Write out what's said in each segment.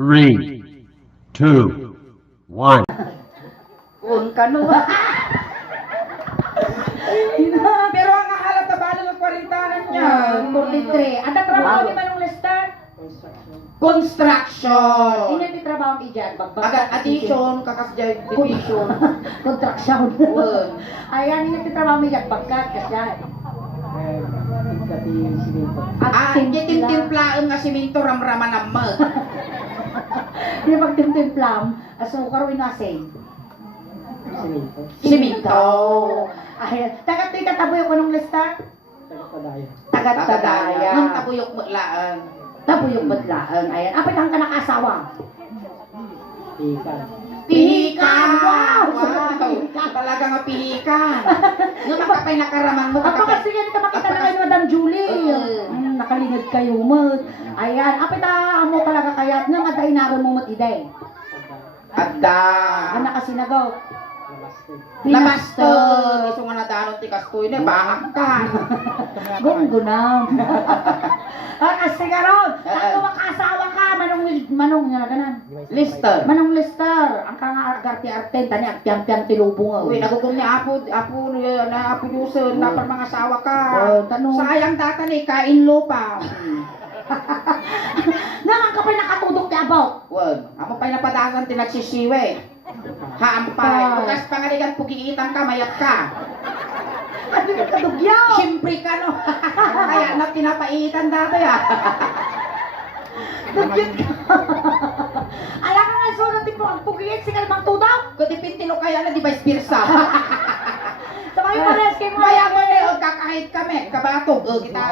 3, 2, 1. Un kanu. Pero ang ahalat na balo ng 40 niya. 43. Ada trabaho ni Manong Lester? Construction. Hindi trabaho ang ijan. Agad addition, kakasjay division. Contraction. Word. Ayan, hindi trabaho mo ijan. Pagkat, kasyan. Gitimtimplaon nga siminto ramraman ng mag. Hindi pagtimtimplam, asukar o inasing. Siminto. Ayan. Tagat-tuy kataboy ko nung Lester? Tagat-tadaya. Nung tabuyok mo laan. Tabuyog badlaan. Ayan. Apit ang kanakasawa. Pihikan! Wow! Wow! Talaga nga pihikan. Nung makapay nakaraman mo, Apa kasi yan ka makita na kayo ni Madam Julie. Nakalingad kayo mo. Ayan. Apit mo talaga kaya. Nang aday naroon mo matiday. Adda. Anak kasi nagaw. Labaston! Iso nga nadanon ti kastoy na, bahak ka. Gunggunam. Kasi karon, ako makasawa ka, manong nga ganan. Lister. Manong Lester, ang kanga agarti-arten, tani agpiang-piang tilubong. Uy, nagugong ni Apo Yusen, na mga asawa ka. Tanong. Sayang data ni, kain lupa. Naman ka pa nakatudok ni Abaw. Wag, amo pa'y napadasan tinagsisiwe. Haampay, bukas pangaligan pugiitan ka, mayat ka. Ano yung kadugyaw? Siyempre ka no. Kaya na pinapaitan dati ah. Dugyot ka. Alam ka nga sunod din po ang pugiyit, sigal mang tudaw. Kutipintilo kaya na di ba espirsa? Sabay mo res kay mo. Kaya mo na, kakahit kami, kabatog, kita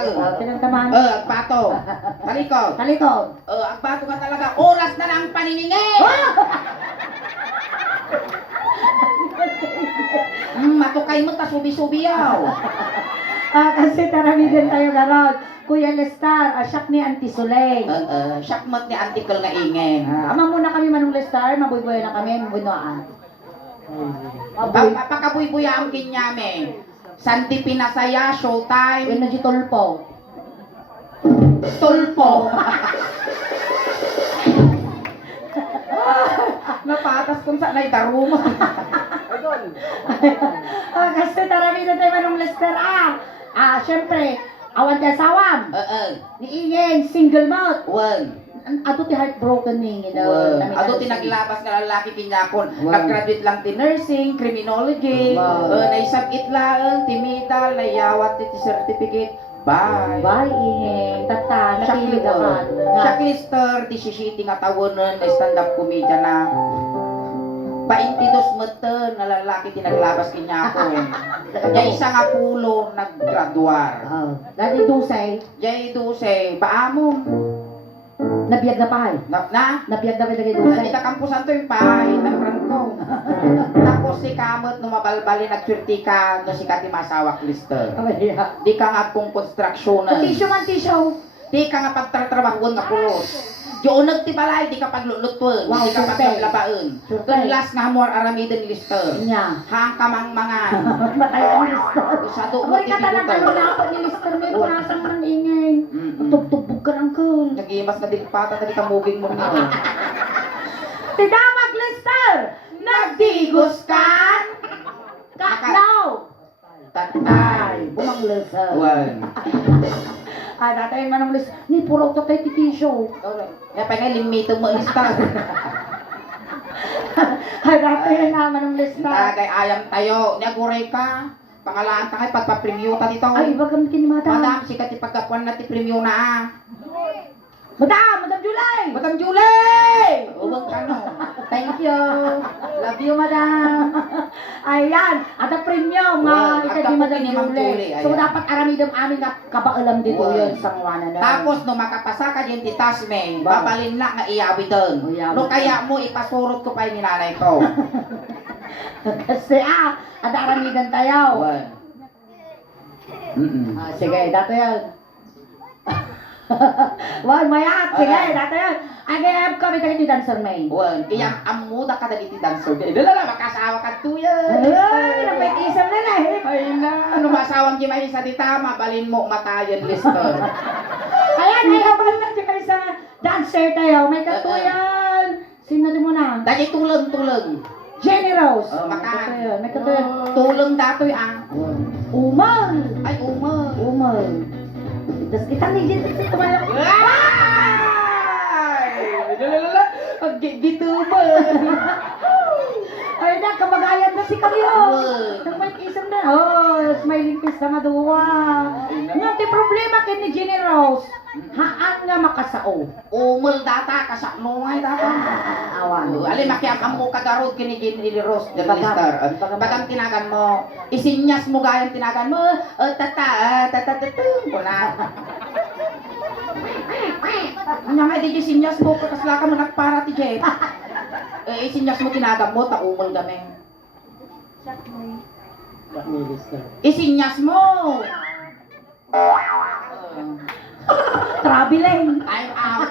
Pinagtamaan. bato, talikod. Talikod. Ang bato ka talaga, oras na lang paniningin. Matukay mo ta subi-subiyaw. Kasi taramigan tayo garon. Kuya Lestar, asyak ni Auntie Suleng. Syakmat ni antikal nga ingin. Ama muna kami Manong Lestar, mabuy-buy na kami, mabuy-noaan. Pakabuy-buya ang kinyame. Santi Pinasaya, Showtime. Uy, tulpo. Tulpo. Napatas kung saan ay daruma. Kasi taramigan tayo Manong Lestar. Syempre, awan tayo sawam. Ni Ingen, single mouth. Ato ti heartbroken ni Ingen. Ato tinaglabas nga lalaki kinyakon. Nag-graduate lang ti nursing, criminology. Naisabit lang, timidal, nayawat ti certificate. Bye. Bye, Ingen. Tata, nakilig naman. Shocklister, di sisiti nga tawonan, na stand-up comedian na. 22 meten na lalaki tinaglabas kinyakon. Jay isa nga pulo naggraduar. Dati dusay, Jay duse, baamon. nabiyag na pahay. Nabiyag na pa lagi dusay. Kita kampusan to yung pahay, nagprangko. Tapos si kamot no mabalbali nagsurti ka no si kati masawak lister. Di ka nga kung konstruksyonan. Tissue man tissue. Di ka nga pagtratrabahuan nga pulos. Diyon nagtibalay, di ka paglulutpon, Wow, di ka surpay. paglabaon. Surpay. Tunlas nga hamor aramidin lister. Nya. Hang kamang mga. Matay ang Lister. Sado mo Abay ka tanang ano na ako ni Lister may punasang man Ingen. Tugtugbog ka ng kul. Nag-imas na dilpata na di kamuging mo niyo. Tidamag Lister! Nagdigos kan? Kaknaw! Tatay. Bumang Lister. Wan. Dati yung Manong Lister, ni puro to tayo tissue. Kaya pa nga limito mo lister. Dati yung Manong Lister. Tagay ayam tayo. Niaguray ka. Pangalaan ta kay pagpa-preview ta dito. Ay, wag kami kini Madam. Madam, sikat ipagkapuan na ti preview na ah. Madam July! Madam Julie! Uwag ka no. Thank you. Love you, Madam. Ayan, at ang premium nga Wow, ika at di ako Madam ni Ma'am Julie. Julie, So ayan. dapat aramidam amin nga kabaalam dito Wow. yun sa ngwana na. Tapos no makapasa ka din ti tasme, Ba? babalin na nga iyawi doon. Iyawi. No kaya mo ipasurot ko pa yung ninanay ko. Kasi at aramidan tayo. Wan. Sige, dato yan. Wag mayat, sige, dato yan. Agay kami tayo ni Dancer May. Wan, iyang amuda ka dagiti dancer. Dala makasawa ka tuyan. Ay, napag-isam na na eh. Ay na, ano masawang gimay sa dita, mabalin mo matayan lister. Ayan, ayaw pa lang kayo sa dancer tayo. May katuyan. Sino din mo na? Dahil tulong. Jenny Rose. Makan. May katuyo. Tulong datoy Umal. Ay, umang. Umal. Das kita ni dito sa tumalak. Ay! Gitu ba? Ay na, kamagayan na si kami Nang may kisam na. Smiling face na nga duwa. Nga ti problema kay ni Jenny Rose. Haan nga makasao. Umul data, kasaknungay data. Awan. Ali, makiakam mo kagarod kinigin ili Rose, the lister. Bagang tinagan mo, isinyas mo gayang tinagan mo, kuna. Nga nga, di isinyas mo, kakasla ka mo nagpara ti Jeff. Isinyas mo tinagan mo, taumul kami. Isinyas mo. Traveling. I'm out.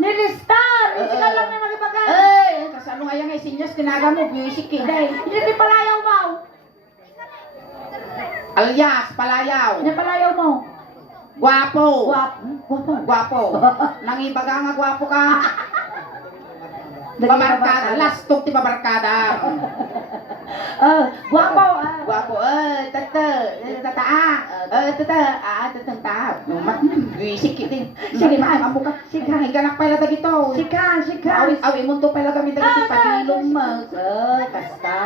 Nilistar. Ika lang na magibagay. Kasano nga yung isinyas tinagan mo, music day. Hindi palayaw mo. Alias, palayaw. Hindi palayaw mo. Guwapo. Guwapo. Guwapo. Nangibaga nga guwapo ka. Pabarkada. Lastog ti pabarkada. Guwapo. Guwapo. Tata. Music din. Sige, ma'am. Amo ka. Sige. Higanak pala dagito. Sikan. Awi mo to pala kami dagito pagilong mo. Kasta.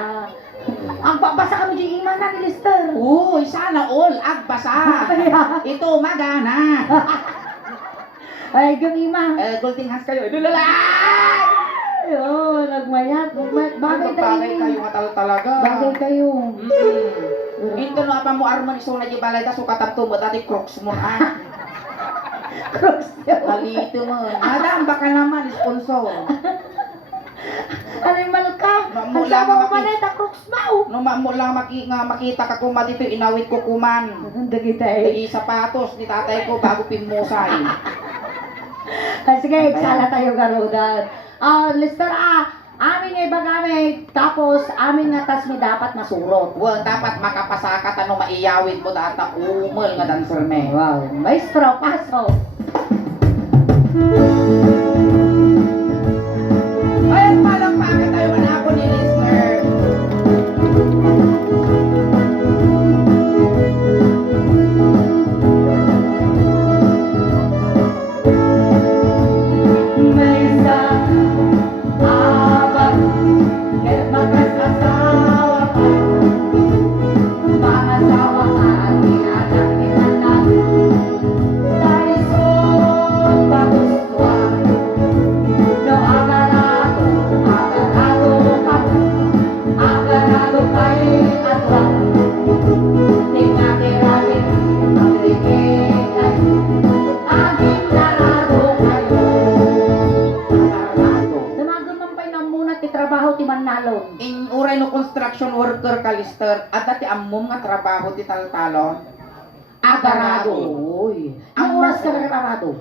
Ang babasa kami di iman na ni Lister. Uy, sana all agbasa. Ito magana. Ay, gamima. Golden hands kayo. Dulalay! Ayun, nagmayat. Bagay kayo talaga. Bagay kayo. Ito no apa mo arman iso na di balay ta sukatan to mo dati crocs mo Crocs yun. Halito mo. Madam baka naman sponsor. Animal ka. Ang Mula sama ko maki- maneta, Crocs mo. No mo lang makita ka kuma dito inawit ko kuman. Dagita eh. Dagi sapatos ni tatay ko bago pinmusay. Sige, sala tayo garudan. Lister amin nga iba gamit. Tapos, amin nga tas mi dapat masurot. Well, dapat makapasakat ano maiyawit mo data umel nga dancer me. Wow, maestro, paso. Ayun palang pakit tayo manako ni listener. May isang abang, kahit mag-asawa ka, mag-asawa ka at inanak ni anak. Dahil sot pagustuhan, no agarado kay atwang. Tingnan-tingnan, magligitan, aging narado kayo. Namagon man pa'y nang muna ti trabaho ti Manalon. In uray no construction worker ka lister at dati ammom nga trabaho ti taltalon. Agarado. Uy. Ang oras ka na nakarado?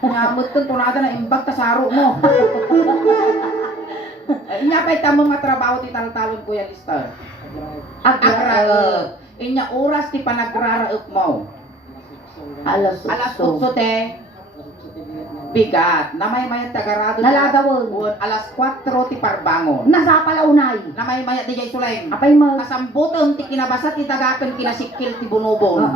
Nyamot ton tunada na imbag ta saro mo. Inya pay tamo nga trabaho ti taltalon kuya lister. Agarado. Inya oras ti panagraraep mo. Alas Alas 8. 8 te. Bigat. Namay-mayat tagarado. Nalagawon. Alas 4 ti parbangon. Nasa palaunay. Namay-mayat di jay suleng. Apay mag... Kasambuton ti kinabasa ti dagaken kinasikil ti bunubon.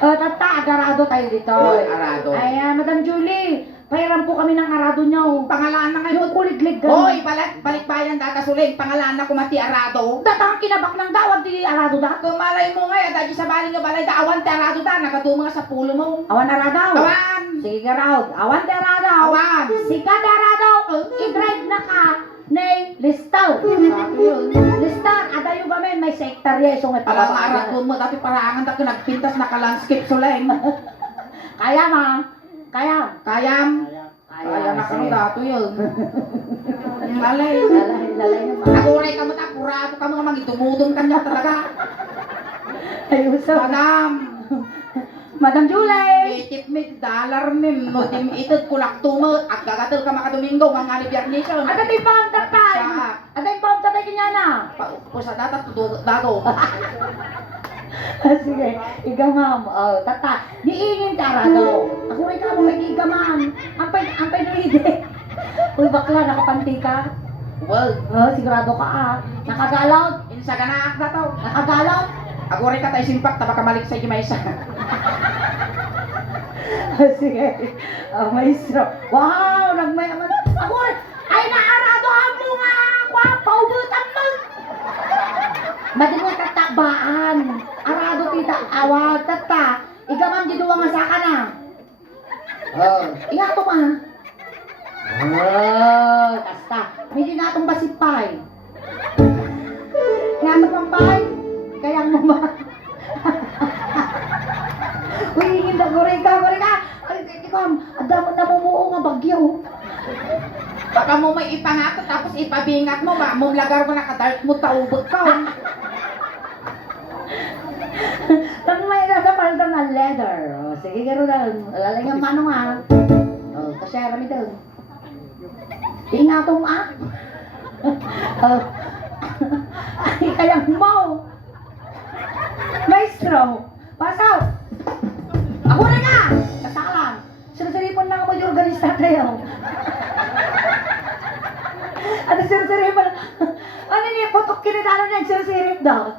Tata, agarado tayo dito. Arado. Ay, Madam Julie, pahiram po kami ng arado niyo. Pangalan na ngayon. Yung kuliglig Hoy, balik bayan data suling. Pangalan na kumati arado. Datang kinabak ng dawag di arado da. Kumalay mo ngayon, dahil sa baling nga balay daawan ti arado da. Nakaduma sa pulo mo. Awan aradaw. Awan! Sige garod. Awan di aradaw. Awan! Sika di aradaw. I-drive na ka. Nay, listaw. Listaw, adayo gamin, may sektarya. So may Alam nga palabayan. arado mo, dati parangan da nagpintas na ka-landscape suling. Kaya ma. Kaya. Kayam. Kaya na kami dato yun. Lalay. Lalay naman. Naguray ka mo ta, purado ka mo nga magidumudong kanya talaga. Ayuso. Madam. Madam Julie. Itip mit dollar mim no tim itut kulak tumo agagatul ka makadomingo nga ni biyernes yun. Ada tayo pang tatay. Sa- Ada tayo pang tatay kanya na. Pusa data tudo dato. Sige, igamam. Oh, tata. Diingin ka rado. Ako rin ka mo igamam. Ampay nuide. Uy, bakla, nakapanti ka. Well, Oh, sigurado ka ah. Nakagalaw. insa ganaak na to. Nakagalaw. Ako rin ka tayo simpak, tabaka malik sa isa. Sige. Oh, maestro. Wow, nagmayaman. Ako rin. Ay, naarado mo nga. Kwa, paubutan mo. Madi nga tatabaan. Arado tita awag tata. Igaman di duwa nga saka na. Oh, ingato ka. Oh, kasta. Hindi na itong basipay. Ingato pang pay. Kaya mo ba? Uy, hindi guri ka. Ay, ikaw, adamo namumuo nga bagyo. Baka mo may ipangato tapos ipabingat mo ba? Mong lagar mo nakadark mo taubot ka. Pag may nagapalitan ng leather. Oh, sige, garo lang. Lalay nga mano nga. Oh, kasi rami daw. Ingato mo ah. Oh. Ay, kayang mo. Maestro, pasaw. Ako na nga. Kasalang. Sinisiripon lang ako yung organista tayo. Ano sinisiripon? Ano niya, putok kinitano niya, sinisirip daw.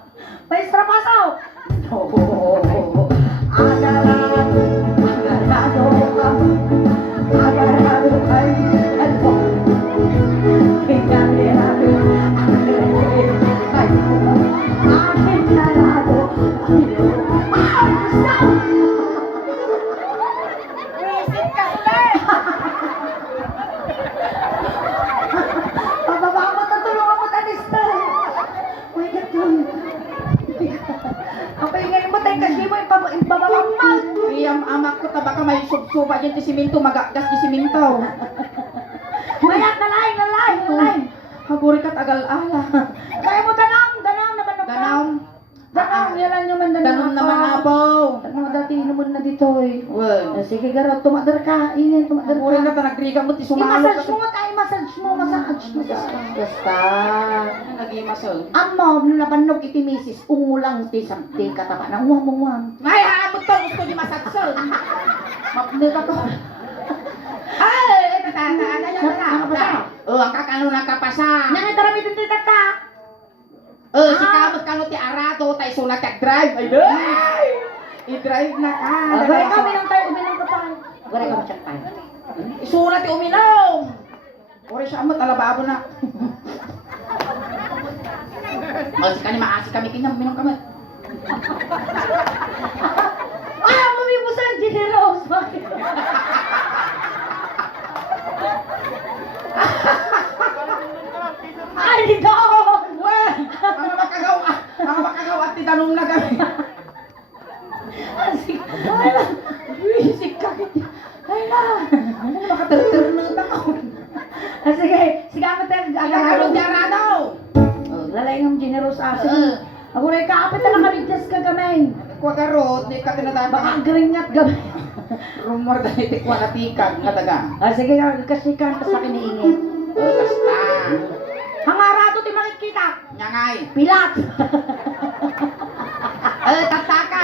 Maestro, pasaw. No. Agarado ka. Agarado kay ano. Agarado. Agarado. Visit ka ulit! Pababa mo, tutulungan mo tanista. Uy, gato. Ang pahingayin mo tayo kasi mo, ipababamag. Iyam amak ko tabaka may subsuba dyan ti siminto, magagas ti siminto. Mayat na lain. Haguri ka tagal-ala. Kaya mo danam naman ka. Danam. Yalan nyo man Danam naman apaw. Ano dati inuman na dito eh. Well, Sige garo, tumadar ka. Inin, tumadar haguri ka ka. ta nagriga mo ti sumalo I-massage mo tayo, massage mo. Basta. Nag-imasol. Amo, napanog iti misis, ungulang ti sabti kataka na uwang. Ay, haamot to, gusto ni masatsol. Mapnil ka to. Ay, ito tata, ano yun na? Nakapasa. Ang kakano nakapasa. Nangatarami din ti tata. Si kamot ti arado, tayo sulat kag-drive. Ay, i-drive na ka. Gare ka, uminom ka pa. Gare ka, machat tayo. Isulat ti uminom. Ore siya amot, alababo na. Si kani maasi kami kinyam, minum kami. Mami mo sa generous. Bakit? Ay, doon! Weh, mga makagawa at titanong na kami. Wisik ka kiti. Ay na, makaterternet ako. Sige, mo tayo. Ano ti arado? Lalay ng generous aso. Ako rin kaapit na nakabigdas ka gamay. Kwagarot, di ka tinatay Baka gringat gamay. rumor dahil tikwa na tikag nga taga. Sige, kasi ka sa akin iinit. Basta. Hangarado ti makikita. Nyangay. Pilat. Tataka,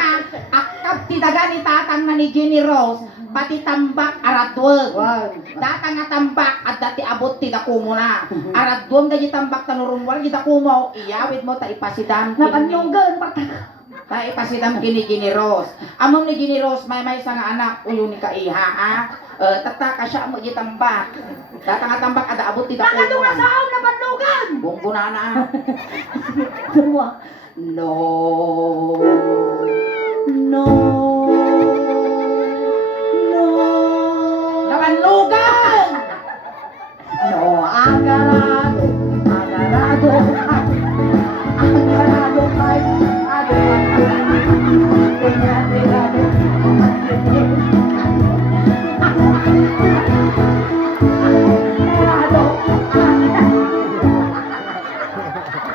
akap ti daga ni tatang na ni Jenny Rose, pati tambak aradwag. Wow. Datang nga tambak at dati abot ti dakumo na. Aradwag na di tambak tanurumwal di dakumo, iyawid mo ta ipasidam. Napanunggan, pataka. Ta ipasidam kini Jenny Rose. Among ni Jenny Rose may sa nga anak uyo ni kaiha ha. Tataka siya mo di tambak. Datang nga tambak ada abot ti dakumo. Nakadunga sa aw napanunggan. Bunggo na na. Dua. No. No. No. Nabanlugan! No, agarado. Agarado. Agarado kay.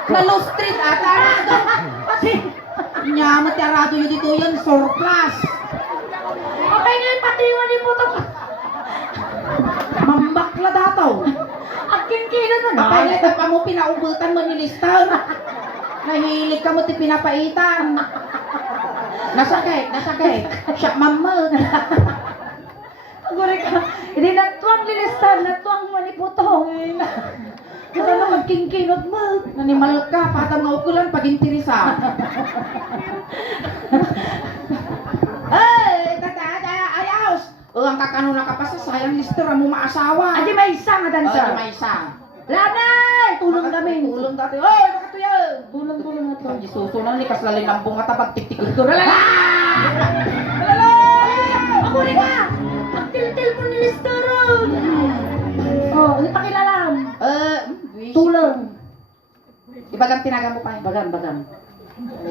Nalo street ata arado. Pati. Nyamat ti arado yun dito yan, surplus. Okay ngayon pati yung ni putok. Mambakla dataw. Ang kinkinan na. Kapag ito pa mo pinaubutan mo ni Lister. Nahilig ka mo ti pinapaitan. Nasakit. Siya mamag. Agore ka. Hindi natuang lilistan, natuang maniputong. Kasi na magkingkinot mo. Nanimal ka, patang nga ukulan pag intirisa. Ay, ayaws. O, ang kakano na kapasa, sayang lister, mo maasawa. Adi may isa nga dansa. Oh, may isa. Lanay! Tulong kami. Tulong dati. Oy, baka tuyo. Tulong na to. Ang Jesuso na ni kaslalin ng bunga tapag tiktikod ko. Lalala! Agore ka! Ang til-til mo nilistaron. Oh, hindi pakilalam. Tulong. Ibagang tinaga mo pa. Bagam.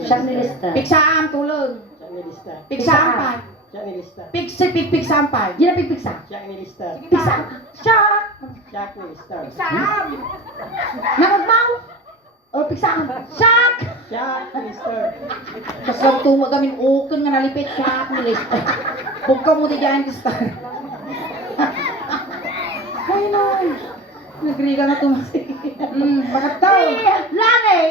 Siyang nilista. Piksaan, tulong. Siya nilista. Piksaan pa. Siya nilista. Piksaan pa. Hindi na pipiksa. Siya nilista. Piksa. Siya. Siya nilista. Piksaan. Namagmaw. O, piksa. Siyak. Siya nilista. Kasang tuwa gamin ukon nga nalipit siya nilis. Huwag ka mo di dyan lista. Ay, nay. Nagriga na tumasig. Bakit daw? Lanay.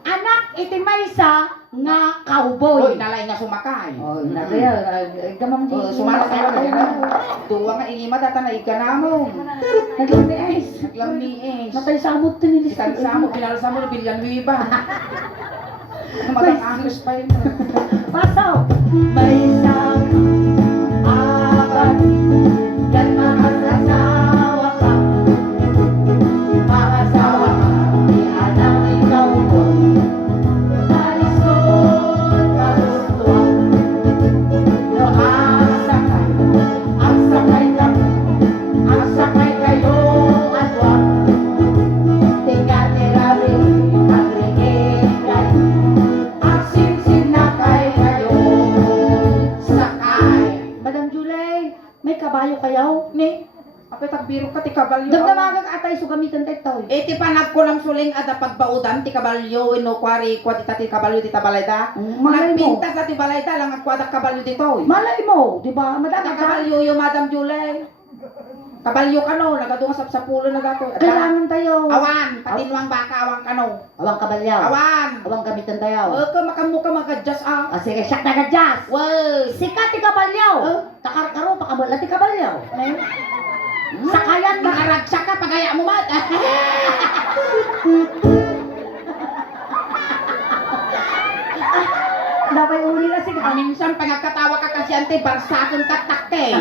Anak iti maysa nga cowboy. Uy, nalay nga sumakay. Oh, nakaya, gamam di. Sumakay ako. Tuwa nga ingima data na ika na mo. Naglam ni Ice. Naglam ni Ace. Natay sa amot to nilis. Ikan sa mo, pinalasa mo, bilyan wiba. Matang-angos pa yun. Pasaw. Maysa apat. Yan makasasawa ka. Makasawa ka. Di anak ni cowboy. Biro ka ti kabalyo. Damdamagag atay so gamitan tayo tao. Ti panag ko lang suling ada pagbaudan ti kabalyo ino kwari kwati ti kabalyo ti tabalayda. Malay mo. Nagpinta sa ti balayda lang ang kwada kabalyo dito. Malay mo, di ba? Madami Ada ka. kabalyo yo Madam Julie. Kabalyo kano, nagadunga sa pulo na dato. Kailangan tayo. Awan, patinwang baka awang kano. Awang kabalyaw. Awan. Awang gamitan tayo. O ka makamuka magadjas ah. Ah, sige, siyak na gadjas. Wow. Sikat ti kabalyaw. Takarkaro, pakabala ti kabalyaw. Sakayan na. Nakaragsak ka pagaya mo mat. Dapat uli na sige. Minsan pagkatawa ka kasi ante barsakon tatakte.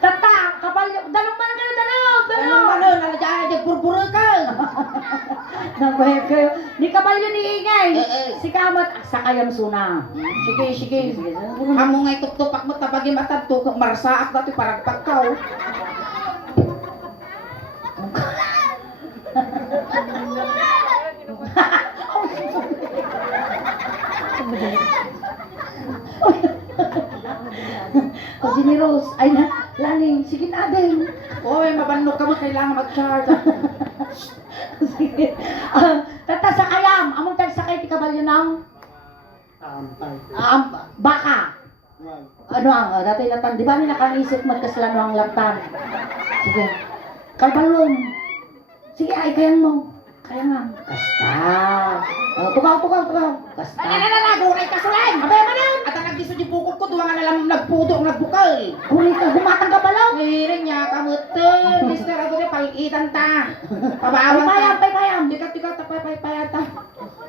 Tata, kabalyaw. Dalong man ka na dalong. Anong ano, nalajaan niya burburo ka. Nabayag kayo. Ni kabalyo ni ingay. Eh. Si kamat, sakayam suna. Sige. Amo nga tuktupak mo tabagi matad to marsaak dati parang pagkaw. O, Jenny Rose. Ay na, laning. Sige na din. Oy, mabannog ka mo kailangan mag-charge. Sige. Tata, sakayam. Among tagsakay ti kabalyo ng Ampay. baka. Wag. Ano ang dati latan, di ba nila kanisip magkaslan ang latan? Sige. Kalbalon. Sige, ay kayang mo. Kaya nga. Kasta. Tukaw. Kasta. Guray ka sulan. Abay, manang. At ang nagdiso di bukod ko, duwa nga nalang nagpudo, nagbukal. Kulit ka, humatang ka palaw. Hiring niya, kamutun. Mister, ako rin, palitan ta. Pabawang ta. Payam. Tikat, payata.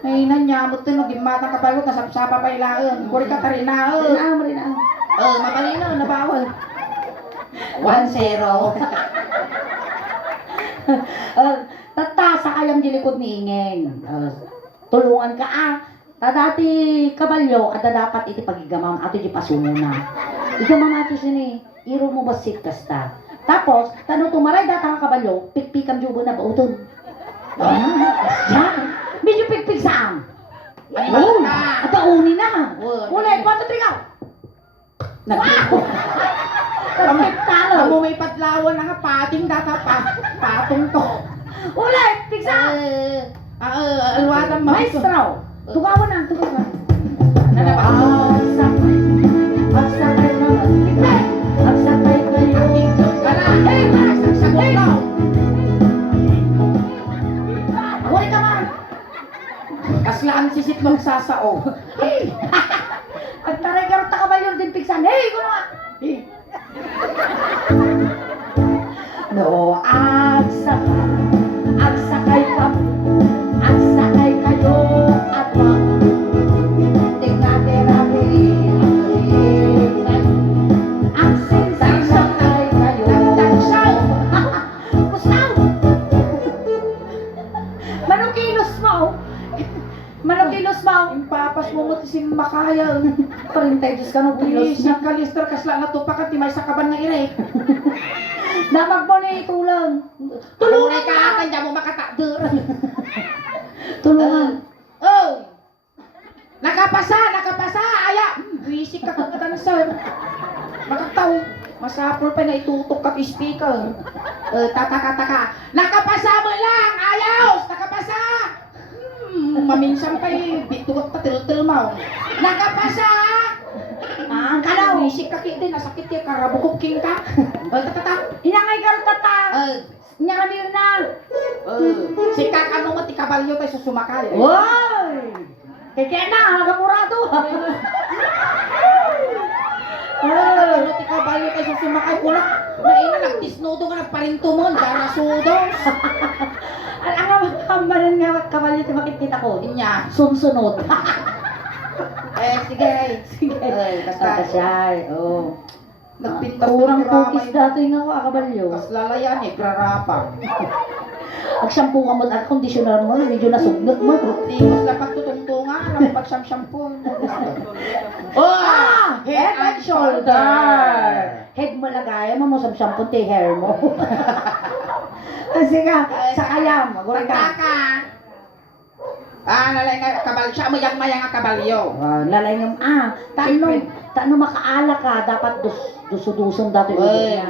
Ay, nanya, mutun, no, gimatang kabalot, nasapsapa pa ilaan. Kuri ka tarinaon. Rinaan. Mabalino, nabawal. 1-0. Tata, sakayam di likod ni Ingen. Tulungan ka Tadati kabalyo, ada dapat iti pagigamam ato di pasumuna. Igamam ato sini, iro mo basit kasta. Tapos, tano tumaray data ka kabalyo, pikpikam jubo na bauton. Yan. Medyo pikpik saan? Animal ka. At uni na. Oo. Ulay, 1, 2, 3, go! Wow! Kapit talo. Amo may patlawan na nga, pating data pa. Patong to. Ulay, piksa! Alwadan mo. Maestro! Tugawan na. Nalabas mo. Agsakay kayo. Ala, hey, sasagot daw. sisit mong sasao. At taray karot ta kabayo din piksan. Hey, kuno nga. No, agsakay kayo at wag tingate-rate ang sinsakay kayo. Nagtagsaw. Pusaw! Manukilos mo. Yung papas mo mo si Makaya. 42 ka no Please, kilos. yung kalister kasla nga tupakan ti may sakaban nga irek. Damag mo ni tulang. Tulungan ka akan dyan mo makatader. Tulungan. Oh! Nakapasa! Aya! Wisik ka kagatan sir. Makataw. Masapol pa na itutok ka speaker. Taka. Nakapasa mo lang! Ayaw! Nakapasa! Maminsan pa'y bituot pa til-til mo. Nakapasa! Ang kalaw. Wisik ka din. Nasakit ka. Karabukuking ka. Tata. Inangay karot tata. Nya kami yun na. Si kakano mo ti kabalyo tayo susumakay. Woy! Kaya na, nagamurado. Kakano ti kabalyo tayo susumakay. Kulak. Naina nagtisnudo ka nagparintumon. Dara sudos. Ang kambalan nga kabalyo ti makikita ko. Inya. Sunsunod. Sige. Sige. Basta. siya. Oh. Nagpintas Kurang ng cookies ramay. dato yung nga kabalyo. Kas lalayan grarapang. Ag shampoo ka mo at conditioner mo, medyo nasugnot mo. Tingos na pagtutungtungan. Ang pagsyam-shampoo. Head and shoulder. Head mo lagayan mo sa shampoo ti hair mo. Kasi nga, sa kayam, magulay ka. Pagkaka. Nalay nga kabalyo. Siya mayang nga kabalyo. Lalay ng, tano makaala ka, dapat duso-duson dato yung Uy. niya.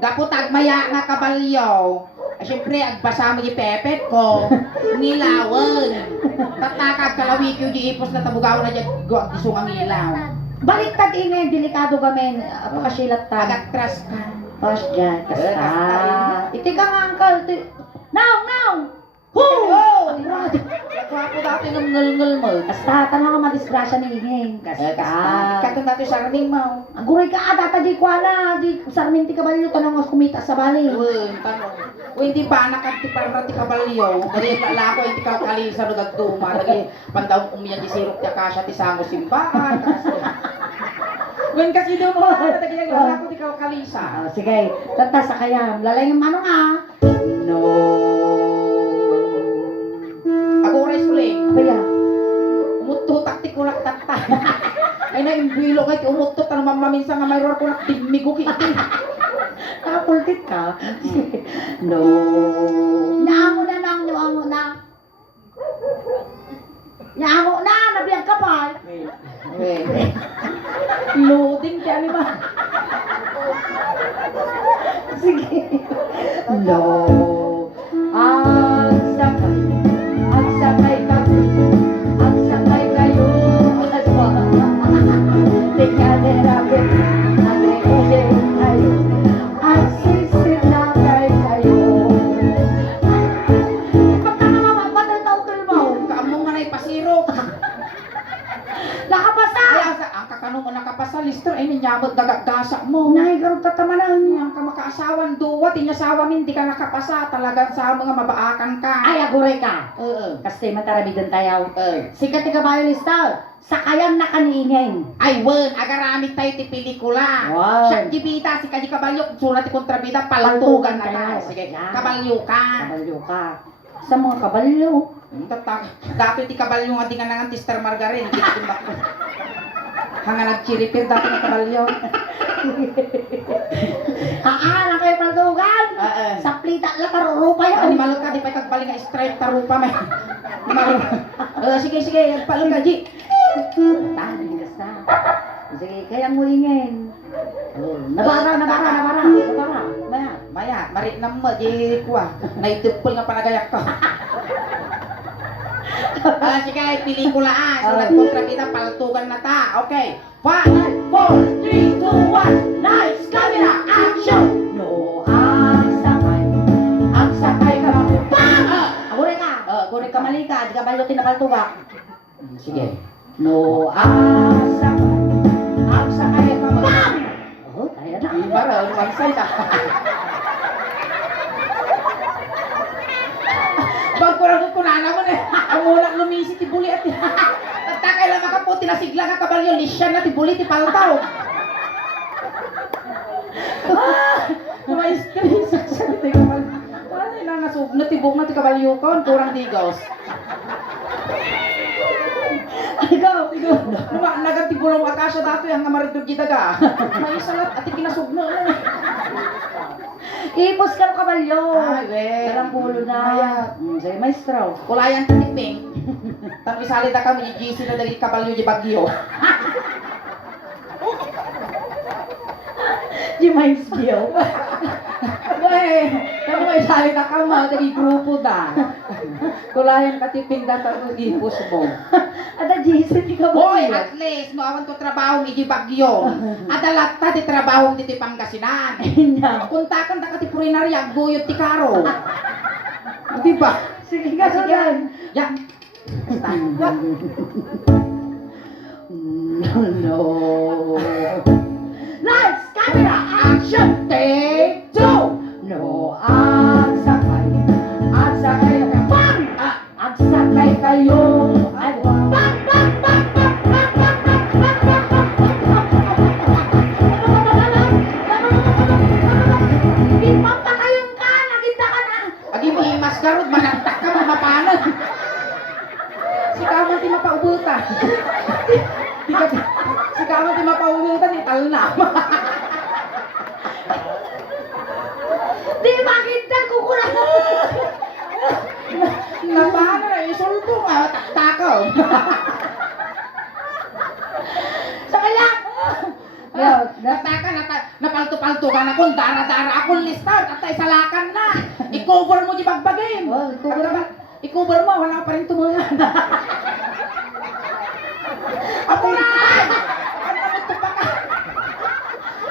Gaputag maya nga kabalyo. Siyempre, agbasa mo yung pepet ko. Nilawan. Tatakag kalawik yung ipos na tabugaw na dyan. Guwag disong ang ilaw. Baliktad ingay, delikado kami, apakasilat ta. Agat tras ka. Pas dyan, Kasta. kasta. Iti ka nga, uncle. Now! Woo! Ano? Nagwapo dati ng ngul-ngul mo. Kasta, tanong nga madisgrasya ni ingay. Kasta. Katong dati sa raning mo. Ang guray ka, data di kwala, di sarminti ka balyo, tanong nga kumita sa bali. Uy, tanong. Uy, hindi ba nakanti para ti kabalyo? Dali lala ko, hindi ka kalisa no gagduma. Dali pandawang umiyan di sirok ti akasya ti sango simbahan. Uy, kasi doon mo, dali lala ko ti kalisa. Sige, tata sa kayam. Lalay ng ano nga? No. Ako rin suling. Kaya, Umuto, taktik ko lang takta. Ay na, imbilo kahit umuto, tanong mamaminsan nga mayroon ko lang tigmigo kiti. nakapultit ka? No. Naango na. Naango na, nabiyag ka pa. Loading kaya ni ba? Sige. No. Ang sakay kayo. At wala. Tingnan natin. Ate kayo. Ang sisinakay kayo. Pagkakama, batang tawag mo. Kaamong nga na ipasirok. Nakapasa. Ay, ang kakano mo nakapasa, lister, ay ninyamot gagagasa mo. Nahigarot tatamanan. Ang ka makaasawan duwa, tinyasawa min, di ka nakapasa, talagang sa mga mabaakan ka. Ay, aguray ka. Oo. Kasi matarabidan tayo. Sikat ka bayo listaw. Sakayan na kaningin. Ay, wen, agaramit tayo ti pelikula. Wow. Siya, gibita, si Kaji Kabalyo, sulat ti kontrabida, palantugan na tayo. tayo. Sige, Yan. Kabalyo ka. Kabalyo ka. Sa mga kabalyo. Dati ti Kabalyo nga di nga nangan ti Star Margarin, hindi ko bakit. Hanga nagchiripir dati ng Kabalyo. Na kayo paldugan. Sa plita lang karurupa Ani yan. malo ka, di pa kagbalik nga straight tarupa may. Sige, palo ka, Ji. Tani basta. Sige, kaya mo ingin. Nabara. Maya. Maya, marit na mo, di kuha. Naitupol nga panagayak ka. Sige, pelikula sulat kontrabida, paltugan na ta. Okay. 5, 4, 3, 2, 1. Lights, camera, action! No, ang sakay ka. Bang! Aguray ka. Aguray ka mali ka. Di ka balyo tinapaltuga. Sige. No, ang sakay ka ba? Oh, kaya na. Iba rin, one side ah. Pagkurang ko na naman eh. Ang unang lumisi ti buli at takay lang makaputi na sigla ka kabalyo. Lisyan na ti buli ti paltaw. Mais stress sa ti kabalyo. Ano yung nanasog na tibong na ti kabalyo ko. Kurang digos. Ikaw. Nagatibulong akasya dato yung nga maritog kita ka. May salat at ikinasugno na eh. Ipos ka kabalyo. Ay, weh. Dalang pulo na. Sige, maestro. Kulayan ka tiping. Tapos isalita kami, GC na dali kabalyo di bagyo. Di maestro. Weh, tapos isalita ka mo, dali grupo da. Kulayan ka tiping data ng ipos mo. Ada Jason di ka Hoy, ba? at least, no awan to trabaho di bagyo. Adalat ta di trabaho di Pangasinan. Kuntakan ta ka ti purinarya, guyot ti karo. Di ba? Sige ka, sige. Ya. No. Lights, camera, action, take two. No, ang sakay ka, bang! Ang sakay kayo, ay bang, bang, bang, bang, bang, bang, bang, bang. Ipapakayong ka, nakita ka na. Agi mo imas karot, managtak ka, mapapanag. Si Kaman ti mapaubutan. Si Kaman ti mapaubutan, ital na. Di makita ko kurang. Napano na, isulbo nga, taktakaw. Sa kaya. Napalto-palto ka na kung dara-dara akong listar at ay salakan na. I-cover mo di bagbagay. Oh, i-cover mo. I-cover mo, wala pa rin tumungan. Ako na!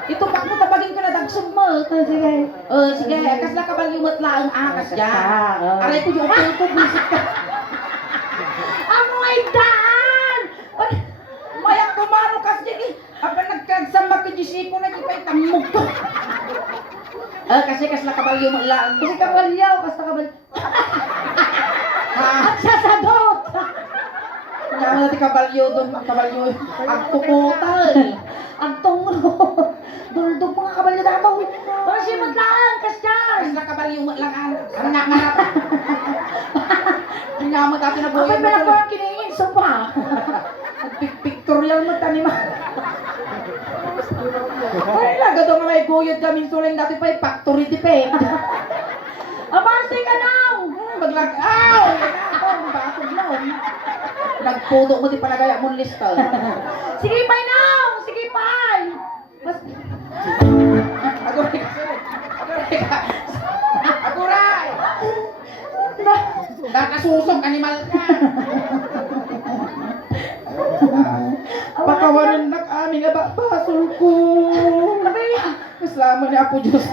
Itupak mo, tabagin ko na dagsog mo. Sige. Sige, kas na kabalimot lang ang akas dyan. Oh. Aray ko yung pil ko, bisit ka. Amo ay daan! Mayak kumano kas dyan eh. Apa nagkagsama ka dyan ko na di pa itamog ko. Kasi kas na kabalimot lang. Kasi kabalyaw, basta kabalyaw. Ha? At sasadot! Kaya mo natin kabalyo doon, kabalyo. Ang tukutal. Ang tungro. Duldog mga kabalyo dato. Para siya maglaan, kasyan. Kas na kabalyo mo lang ang nangangarap. Kaya mo natin na buhay Apay pala ko ang kiningin, sopa. Pictorial mo tanima. Ay, lagado nga may guyod kami suling dati pa factory defect. Abase ka now! Maglag, aw! Yan na ako, bakod na. Nagpudo mo di palagaya mong lista. Sige, pay now! Sige, pay! Mas... Aguray. Aguray. Nakasusok, animal ka. Pakawanan na kami nga ba? Basol ko. Islamo ni Apo Diyos.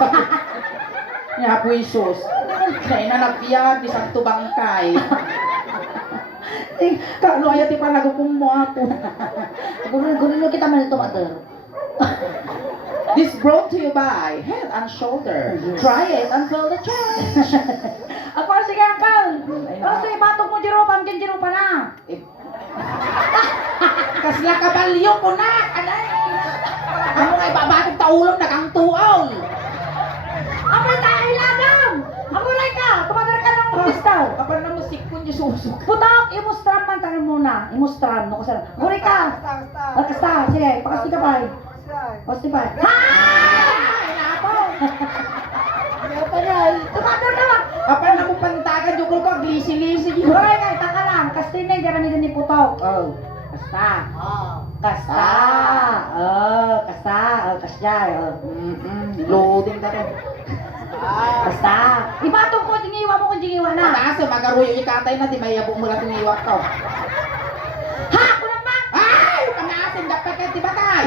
Ni Apo Isus. Kaya na nagpiyag ni Santo Bangkay. Kano ayat ti panagupong mo ako. Gulo kita man ito, mother. This brought to you by Head and Shoulder. Try it and feel the change. Ako sige, uncle. Kasi batok mo, Jiro. Pamkin, Jiro pa na. Kasla kabalyo ko na. Anay. Ano nga ibabatog taulong nakang tuaw. Apay tayo ladam! Ako rin ka! Tumadar ka ng pistaw! Kapag na musik ko niya susok. Putok! Imustram man tayo muna. Imustram. No, kasi... Guri ka! Kasta. Sige. Pakasti ka pa. Pakasti pa. Ha! Ay, napo. Apa yan? Tumadar ka ba? Kapag na mo pantagan, jukol ko, glisi-lisi. Guri ka! Taka lang. Kasti na. Diyan nito ni Putok. Oh. Kasta. Kasta. Oh. Kasta. Oh. Kasta. Oh. Loading ka rin. Basta. Ibatong ko, dingiwa mo kung dingiwa na. Mataas, magaruyo yung katay na, di may yabong mo lang tiniwak ka. Ha! Kulang ba? Ay! Pangasin, dapat kayo di batay.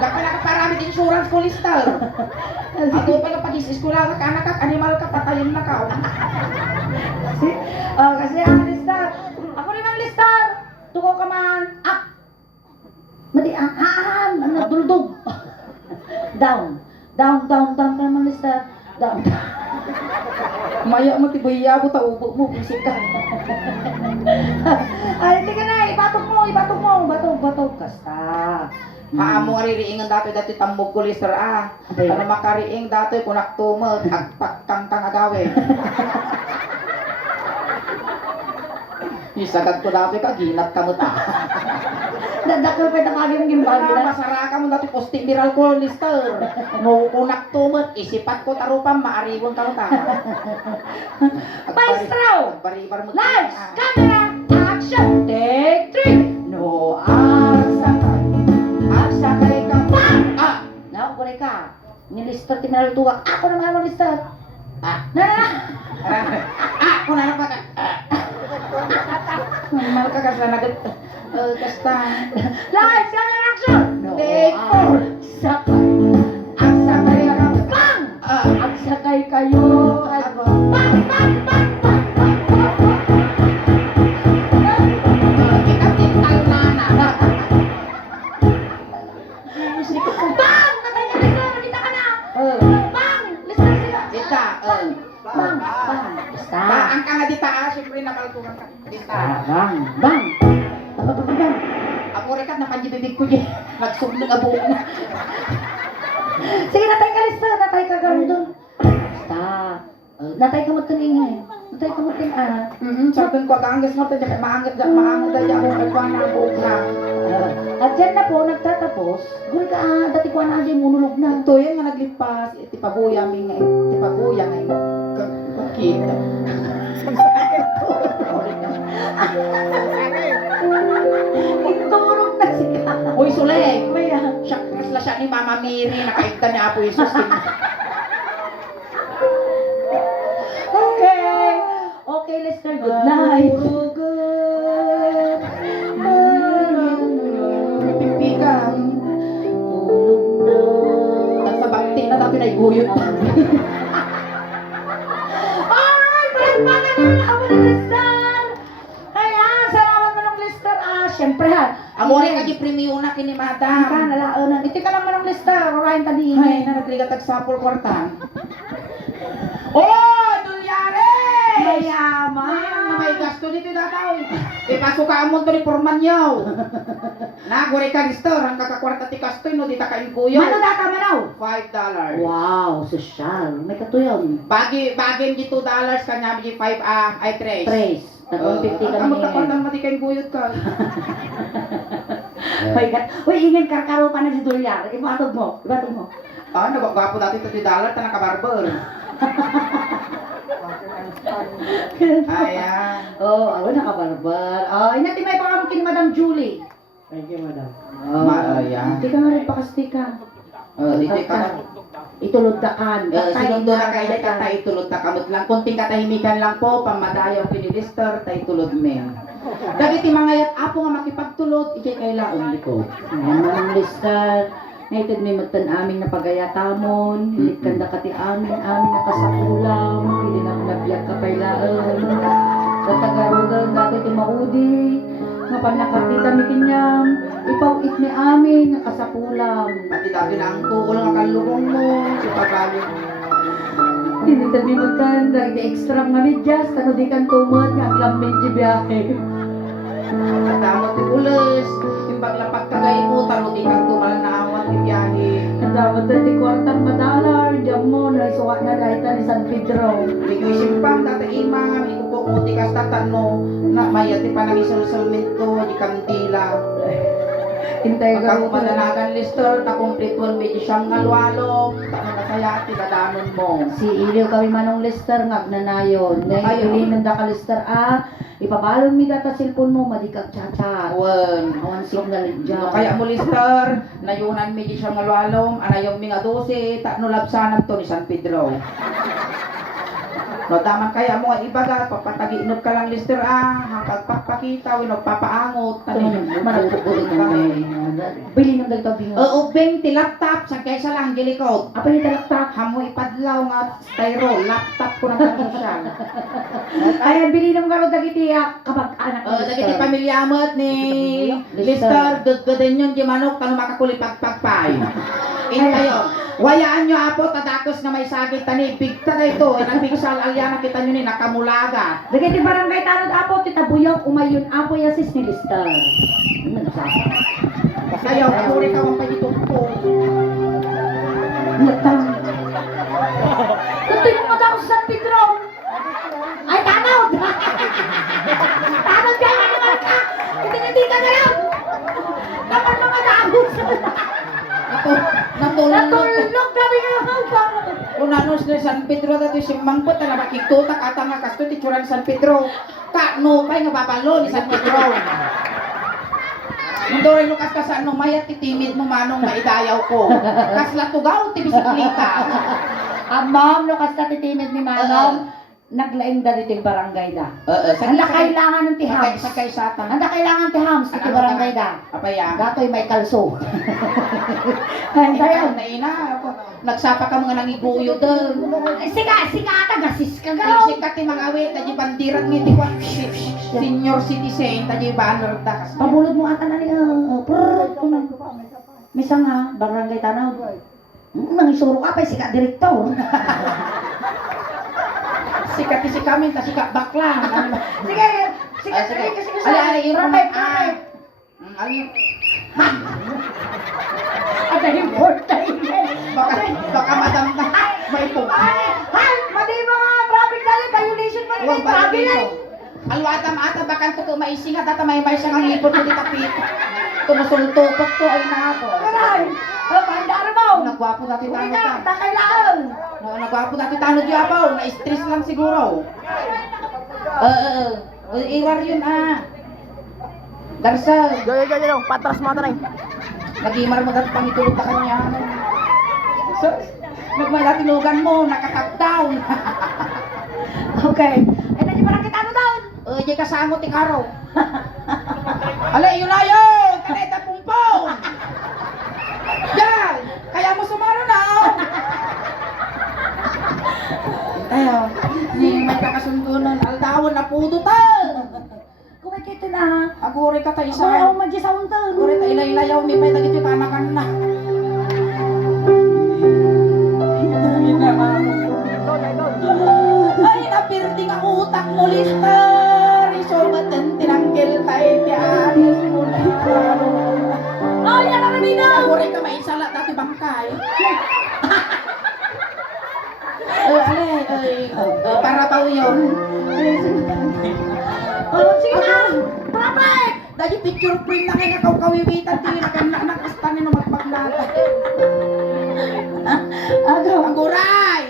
Dapat na parami din insurance ko lister. Ato pa na pag-isis ko lang, anak ka, animal ka, patayin na ka. Kasi ang listar. Ako rin ang listar. Tuko ka man. Up. Mati duldog. Down. Down ka naman, Lister. Down. Maya mo tibuyabo ta ubo mo bisik ka. Ay, tika na, ibatok mo. Batok. Kasta. Maamo nga ririingan dati tambog ko lister Abay. Ano makariing dati kunak tumot agpakang kang agawin. Isagad ko dati ka ginat ka mo ta. Dadakal pa ito kaging gimbag na. Masara ka mo dati posting viral ko lister. Mo kunak tumot isipat ko tarupang maariwon ka mo ta. Maestro! Baribar mo. Lights, camera, action, take 3. No aksakay ka. Bang! Naku ko ka. Ni Lister, tinanal tuwak. Ako naman ang Lister. Na. Ako na pa ka. Mal ka kasi nagat. Kasta. Lights, camera, action. No Take 4. Aksakay ka. Bang! Aksakay kayo. Bang! Bang! Natay ka Lister, nakita ka na. Bang! Lister sila. Bang! Basta. Ang ka nga dita syempre nakaltugan ka. Dita. Bang! Bang! Ako rekat na panjibibig ko di. Nagsublo nga buo na. Sige, natay ka Lister, natay ka gano'n doon. Basta. Natay ka mo tingin. Natay ka mo tingin. Sabi ko aganggas mo tayo maangat tayo ako kagwan na buo na. At dyan na po, nagtatapos. Guri ka dati ko na dyan munulog na. Ito yan nga naglipas, tipabuya mi nga, tipabuya nga yung kakita. Iturog na siya. Uy, Sule! Maya. Siya siya ni Mama Miri, nakaigta niya Apo Jesus. Okay. Okay, Lister, good night. Pipigang. Tulog na. At sa bakti na dati na iguyot. Ay, palagpagan na lang ako ni Lister. Ayan, salamat na ng Lister. Siyempre ha. Amore ka premium na kini Ka, madam. nalaonan. Iti ka naman ng Lister. Orahin ka din. Ay, na nagrigatag sapol kwartan. Oh, Dulyare! Mayaman. May gasto dito dataw. Ipasok ka amon to ni Porman yaw. Nagore ka lister, ang kakakwarta ti kastoy no dita ka inkuyo. Mano data manaw? $5. Wow, sosyal. May katuyaw. Bagi di $2 kanya bigi 5 ay 3. Trace. Tagong 50 kami. Ang matakwantang mati ka ingkuyot ka. Uy, ingin karkaro pa na si Dulyar. Ibatog mo. Ah, nagwapo dati $3 ta nakabarber. Ayan. Oh, ako nakabarbar. Inati may pangamkin Madam Julie. Thank you, madam. Ayan. Hindi ka nga rin pakastika. Dito ka. Itulundakan. Sinundo na kayo ka tayo tulod na kamot lang. Kunting katahimikan lang po, pamadayaw pinilister, tayo tulod men. Dagiti mga yat apo nga makipagtulod, ikay kay laong likod. Ayan manang Lister. Naitid may magtan aming napagayatamon. Hilit kanda kati amin nakasakulang. Hindi na nabiyag ka pailaan. Sa Tagarogan, dati ti maudi. Nga panakakita mi kinyam. Ipawit ni amin nakasakulang. Pati dati na ang tuol nga kalugong mo, si pagaling. Hindi tabi magtanda. Iti extra nga medyas. Kano di kan tumot nga aglang medyo biyahe. Kadamot ti ules, imbag lapat kagay mo, talo di kang tumal na awat ti biyahe. Ang dapat tayo ti kwartang madalar. Diyan mo na isuwa na dahil ni San Pedro. Bigay simpang dati ima, may kukuti kas tatano, na mayat ti panangisulsulmento, di kandila. Hintay ka Pagkang madanagan lister, takumplituan medyo siyang ngalwalo, tano na kaya ti kadanon mo. Si Iliw kami manong Lister nga agnanayon. Ayaw. Ngayon nanda ka Lister ipabalon mi data cellphone mo madikag chat-chat. Awan. Awan signal dyan. Kaya mo lister, nayunan medyo siyang ngalwalong, anayong mga 12, takno labsanan to ni San Pedro. No, taman kaya mo nga ibaga, papataginod ka lang lister hanggang papakita, wino papaangot. Managpukulit ng may. Bili ng dagdag bingo. Ubeng ti laptop, sa kaysa lang gilikod. Apa yung talaktak? Hamoy padlaw nga styro, laptop ko ng sosyal. Ayan, bininam ka rin dagiti kabag-anak Dagiti pamilyamot ni Lister, dududin yun di manok, tanong makakulipagpagpay. Tayo, wayaan nyo apo, tadakos nga may sagit tani, bigta na ito, nabigsal alyana kita nyo ni nakamulaga. Dagiti barangay tanod apo, titabuyok, umayon apo yung sis ni Lister. Kayo, kapuri ka mong pagitugpo. Natang. Tutoy mo mata ako sa San Pedro. Ay, tanod! Tanod ka naman ka! Hindi ka na lang! Naman mga dagos! Natulog kami ng Kung ano sa San Pedro dito si Mangkot na makiktutak at ang kasto titsura ni San Pedro. Kakno pa'y nga babalo ni San Pedro. Nandore lukas ka sa anong mayat titimid mo manong maidayaw ko. Kasla tugaw ti bisikleta. Ang ma'am, no, kasi titimid ni Manong, naglaing da dito yung barangay da. Ang kailangan ng tihams. Sa kaysatan. Ang kailangan tihams, dito barangay da. Apaya. Gato'y may kalso. Ay, tayo. Naina. Nagsapa ka mga nangiguyo doon. Sika, tagasis ka gano'n. Sikat ti mga awit, tadi bandirat ni ti kwan senior citizen, tadi banner das. Pabulod mo ata na niya. Misang ha, barangay tanaw. Nangisuro ka pa, sika direktor. Sikat si kami, ta sikat baklang. Sige, Sige. sige. Ali, yung Ramay. Ali, At ang important. baka madam na. May po. Hay, madi mga traffic dali, violation pa rin. Huwag ba Traffic dito? light. Alwatam ata bakan to maising at ata may siyang ang ipot ko ditapit. Tumusultupot to ay na ako. Aray, pandara mo. Nagwapo dati Hindi tanod ka, ka. takailangan. Nagwapo dati tanod yung apaw. Na-stress lang siguro. Iwar yun Darsa. Yo, patras mo tayo. Nagimar mo dati pangitulog ka kanya. So, nagmalatilugan mo, nakatap down. Okay. Ay, nandiyo parang kita ano down. Di kasangot ti karo. Alay, yun na yun! Kaneta pumpong! Yan! Kaya mo sumaro na! Tayo, may kakasundo nun. Aldawon na pudo ta! Kumikita na. Aguri ka ta isa. Ako magdi sa untan. Aguri ta ilay-ilayaw, may pay tagit yung tanakan na. Ay, napirdi nga utak mo, Lister! Isobatan tinanggil tayo ti Aris mo na. Ay, yan ang nanina. Aguri ka maisala dati bangkay. Para pa yun. Oh, sige na. Traffic. Dahil picture print na ngayon kawiwitan din na kastanin no magpaglata. Ano? Aguray!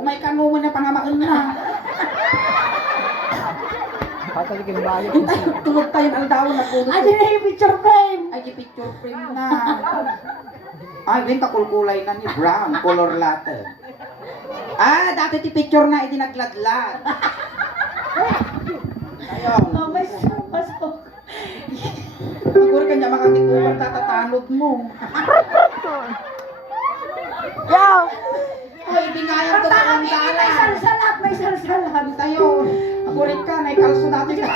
Umay kanuman na pangamaan na. Patalikin bayo. Tulog tayo ng aldawon na puno. Ay, na yung picture frame. Ay, di picture print na. Ay, benta kulkulay na ni brown, color latte. Dati ti picture na iti nagladlad. Ayun. Oh, may pasok. Siguro kanya makatikupan tatatanod mo. Yo! Ay, di nga yan to ang May dala. salsalat, may salsalat. Tayo, agurit ka, naikalso dati ka.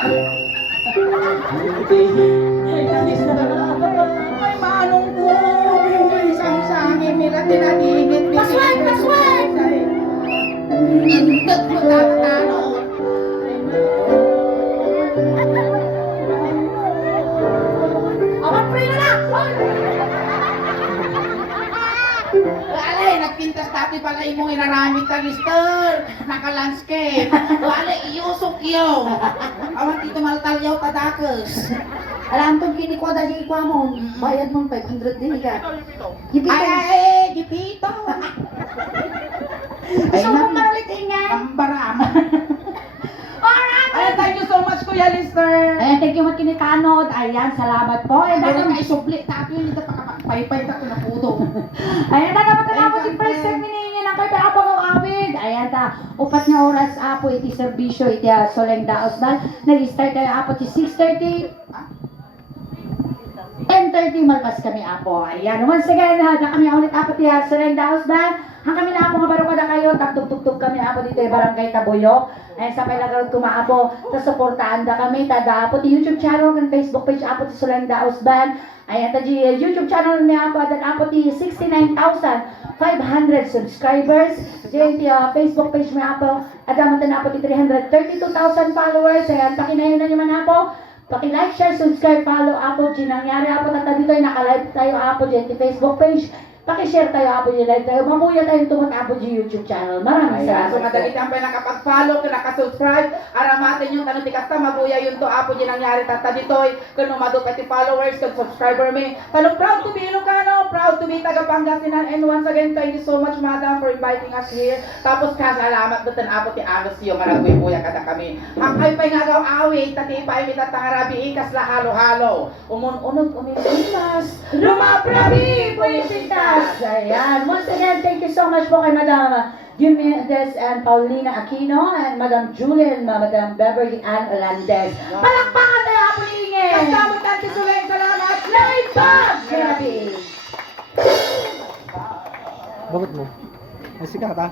Ay, nanis na. Ay, manong ko. Isang sangi, mila tinadingit. Paswag, paswag! Indot mo tatatanod. Awan free na na! Wala, nagpintas dati pala imong inaramit ka, Lister. Naka-landscape. Wala, iusok yun. Awan dito maltalyaw tadakos. Alam tong kini ko dahil ikwa mo. Bayad mo 500 din ka. Gipito. Gusto mo marulit ingan? Ang baram. Alright! Ay, thank you so much, Kuya Lister. Ayan, thank you matinikanod. Ayan, salamat po. Ayan, Dahil dapat ka isubli, tato yun dito pakapaypay ka ko na puto. ayan, dapat ako si President Miningi ng kay Apo ng Abid. Ayan, upat nga oras apo iti serbisyo iti soleng daos dal. Nag-start tayo apo ti 6:30. 10:30 malpas kami apo. Ayan, once again, na kami ulit apo ti soleng daos dal. Hang kami na ako nga baro kada kayo, tagtugtugtug kami na ako dito sa Barangay Tabuyok. Ay sa pailagarod kumaabo, sa suportaan da kami, tada po ti YouTube channel kan Facebook page apo ti Sulang Daos Band. Ay ata di YouTube channel ni apo at apo ti 69,500 subscribers. Diyan ti Facebook page ni apo, adaman ta na apo ti 332,000 followers. Ayan, pakinayon na naman apo. Paki-like, share, subscribe, follow apo. Ginangyari apo tata dito ay naka-live tayo apo diyan ti Facebook page. Paki-share tayo apo di live tayo. Mabuya tayong tumat apo di YouTube channel. Maraming Ayan, so salamat. madali ang nakapag-follow, nakasubscribe, aramatin yung tanong ti kasta, mabuya yun to, apo din nangyari tata ditoy, kung umadupet ti followers, kung subscriber me. Tanong, proud to be Ilocano, proud to be taga Pangasinan, and once again, thank you so much, madam, for inviting us here. Tapos kasalamat doon apo ti Agos yung malagbuy-buya kada kami. Hakay pa'y nagaw awit, tati pa'y mitatangarabi, ikas la halo-halo. Umun-unod, umilimas, lumaprabi, puisitas. Ayan. Once again, thank you so much po kay Madam Diomedes and Paulina Aquino and Madam Julian, Madam Beverly Ann Olandes. Palakpakan tayo apo ni Inge! Kasama tanti Suleng, salamat! Live Bag! Grabe! Bakit mo? Ay, sikat ha?